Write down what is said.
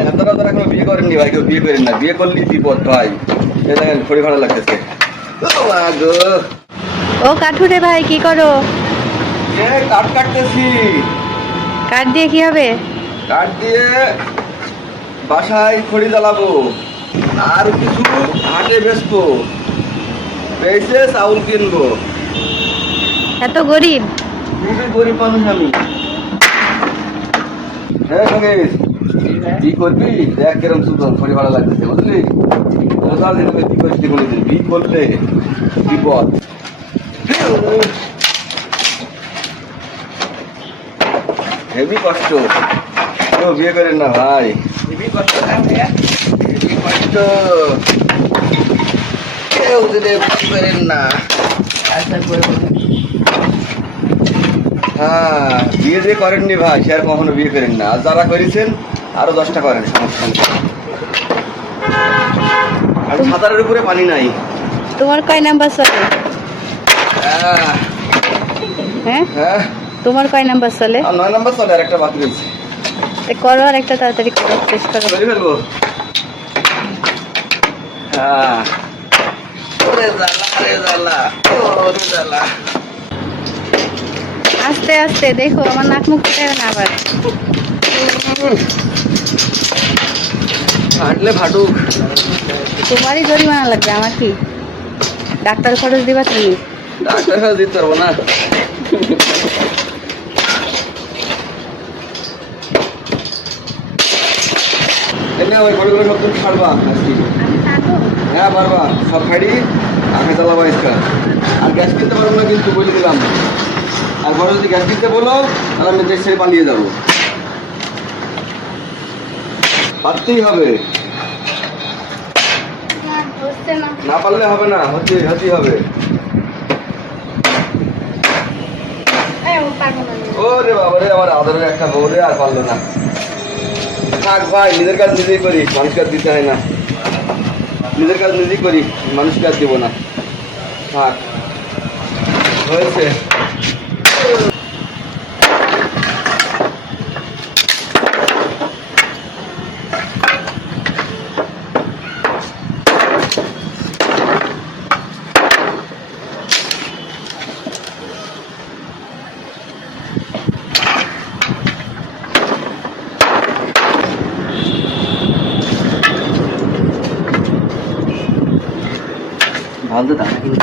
ভাই, আপনারা তো এখনো বিয়ে করেননি ভাই, কেউ বিয়ে করেন না, বিয়ে করলেই বিপদ ভাই। এই দেখেন খড়ি ভাড়া লাগতেছে। ও মা গো, ও কাঠুরে ভাই, কি করো? এ কাঠ কাটতেছি। কাঠ দিয়ে কি হবে? কাঠ দিয়ে বাসায় খড়ি জ্বালাবো, আর কিছু হাটে বেচবো, বেচে চাউল কিনবো। এত গরিব? খুবই গরিব মানুষ আমি। হ্যাঁ সঙ্গেশ, কি করবি দেখ কিরম সুতন খড়ি ভাড়া লাগতেছে বুঝলি। কোথাও দিন কি করিস কোনোদিন বি করলে বিপদ। হেভি কষ্ট, কেউ বিয়ে করেন না ভাই, হেভি কষ্ট, হেভি কষ্ট, কেউ যদি বিয়ে করেন না। হ্যাঁ, বিয়ে যে করেননি ভাই সে আর কখনো বিয়ে করেন না, আর যারা করেছেন আরো 10টা করেন, সমস্যা নেই। আর সাঁতারের উপরে পানি নাই। তোমার কয় নাম্বার চলে? হ্যাঁ, হ্যাঁ, তোমার কয় নাম্বার চলে? আর 9 নাম্বার চলে, আর একটা বাকি রয়েছে। করো, আর একটা তাড়াতাড়ি করো, শেষ করো। করে ফেলবো। হ্যাঁ, ওরে জ্বালা রে জ্বালা, ওরে জ্বালা। আস্তে আস্তে দেখো, আমার নাক মুখ কেটে না আবার। ফাটলে ফাটুক। তোমারই জরিমানা লাগবে, আমার কি? ডাক্তার খরচ দিবা তুমি? ডাক্তার কাছে দিতে পারবো না। এমনি ওই খড়িগুলো সব তুমি ছাড়বা আজকে? হ্যাঁ পারবা, সব খাড়ি আগে চালাবা ইস্কা। আর গ্যাস কিনতে পারবো না কিন্তু, বলে দিলাম। আর বড় যদি গ্যাস কিনতে বলো তাহলে আমি দেশ ছেড়ে পালিয়ে যাবো। পারতেই হবে, না পারলে হবে না, হতেই হবে। ওরে বাবা রে, আমার আদরের একটা বউ রে, আর পারলো না। থাক ভাই, নিজের কাজ নিজেই করি, মানুষকে আর দিতে হয় না। নিজের কাজ নিজেই করি, মানুষকে আর দিব না। থাক, হয়েছে। ভালো তো দাঁড়া কিন্তু